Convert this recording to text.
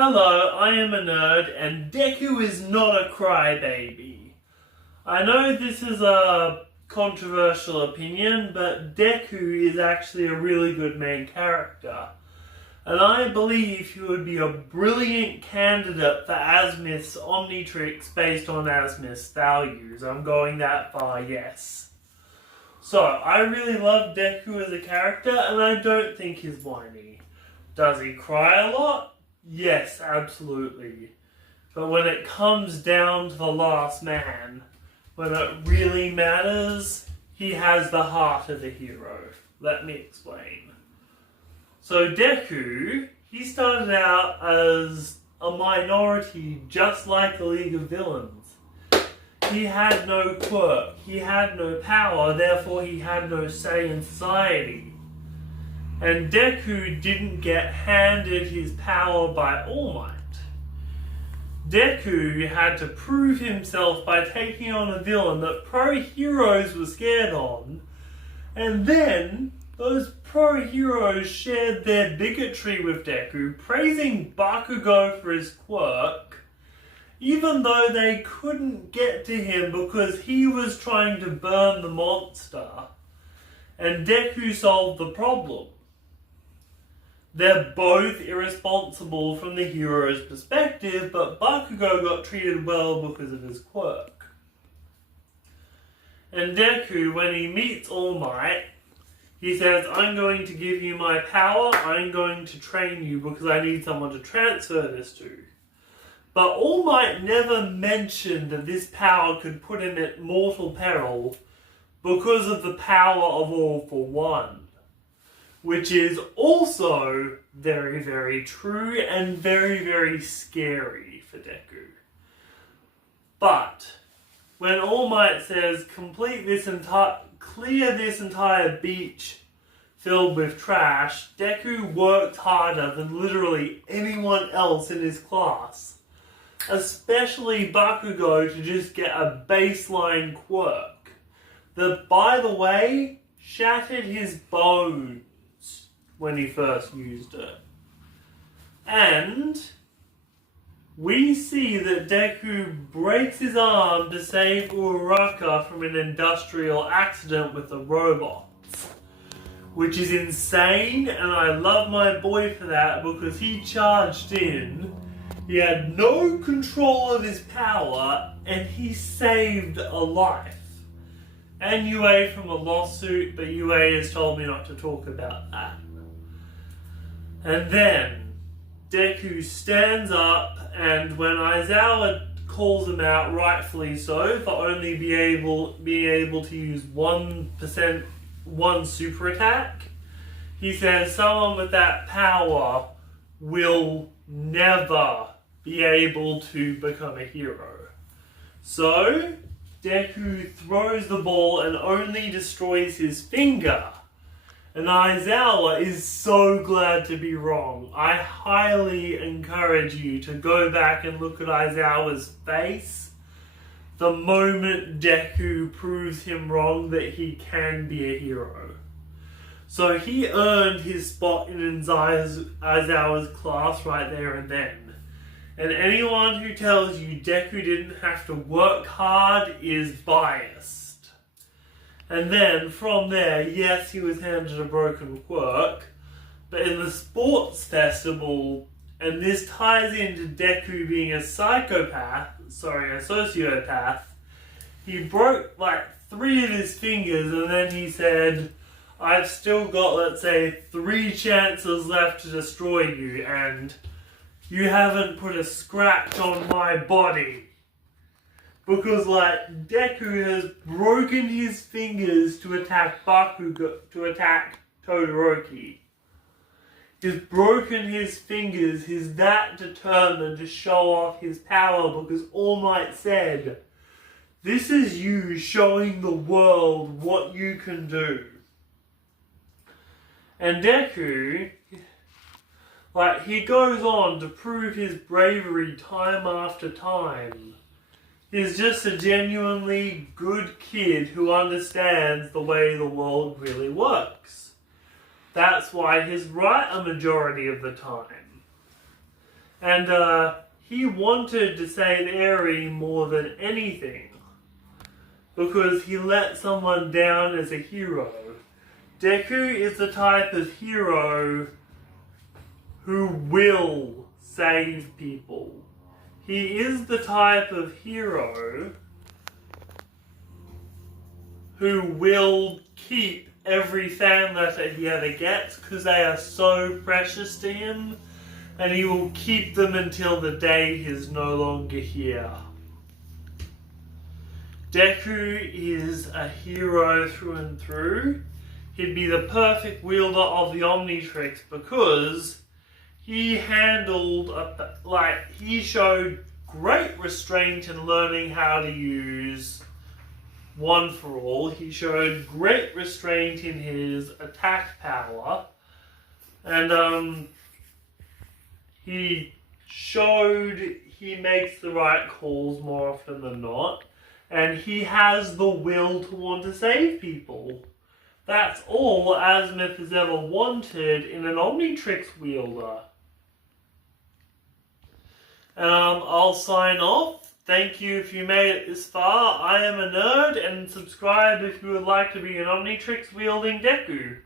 Hello, I am a nerd, and Deku is not a crybaby. I know this is a controversial opinion, but Deku is actually a really good main character. And I believe he would be a brilliant candidate for Asmith's Omnitrix based on Asmith's values. I'm going that far, yes. So, I really love Deku as a character, and I don't think he's whiny. Does he cry a lot? Yes, absolutely. But when it comes down to the last man, when it really matters, he has the heart of a hero. Let me explain. So Deku, he started out as a minority just like the League of Villains. He had no quirk, he had no power, therefore he had no say in society. And Deku didn't get handed his power by All Might. Deku had to prove himself by taking on a villain that pro-heroes were scared on, and then those pro-heroes shared their bigotry with Deku, praising Bakugo for his quirk, even though they couldn't get to him because he was trying to burn the monster, and Deku solved the problem. They're both irresponsible from the hero's perspective, but Bakugo got treated well because of his quirk. And Deku, when he meets All Might, he says, I'm going to give you my power, I'm going to train you because I need someone to transfer this to. But All Might never mentioned that this power could put him at mortal peril because of the power of All for One. Which is also very, very true and very, very scary for Deku. But when All Might says, clear this entire beach filled with trash, Deku worked harder than literally anyone else in his class. Especially Bakugo to just get a baseline quirk. That, by the way, shattered his bone when he first used it. And we see that Deku breaks his arm to save Uraraka from an industrial accident with the robots. Which is insane, and I love my boy for that because he charged in, he had no control of his power, and he saved a life. And UA from a lawsuit, but UA has told me not to talk about that. And then, Deku stands up, and when Aizawa calls him out, rightfully so, for only being able to use 1% one super attack, he says someone with that power will never be able to become a hero. So, Deku throws the ball and only destroys his finger. And Aizawa is so glad to be wrong. I highly encourage you to go back and look at Aizawa's face the moment Deku proves him wrong that he can be a hero. So he earned his spot in Aizawa's class right there and then. And anyone who tells you Deku didn't have to work hard is biased. And then, from there, yes, he was handed a broken quirk, but in the sports festival, and this ties into Deku being a sociopath, he broke like 3 of his fingers, and then he said, I've still got, let's say, 3 chances left to destroy you, and you haven't put a scratch on my body. Because, like, Deku has broken his fingers to attack Bakugo, to attack Todoroki. He's broken his fingers, he's that determined to show off his power because All Might said, this is you showing the world what you can do. And Deku, like, he goes on to prove his bravery time after time. He's just a genuinely good kid who understands the way the world really works. That's why he's right a majority of the time. And he wanted to save Eri more than anything, because he let someone down as a hero. Deku is the type of hero who will save people. He is the type of hero who will keep every fan letter he ever gets because they are so precious to him, and he will keep them until the day he's no longer here. Deku is a hero through and through. He'd be the perfect wielder of the Omnitrix because he handled, he showed great restraint in learning how to use One for All. He showed great restraint in his attack power. And he showed he makes the right calls more often than not. And he has the will to want to save people. That's all Azimuth has ever wanted in an Omnitrix wielder. I'll sign off. Thank you if you made it this far. I am a nerd, and subscribe if you would like to be an Omnitrix wielding Deku.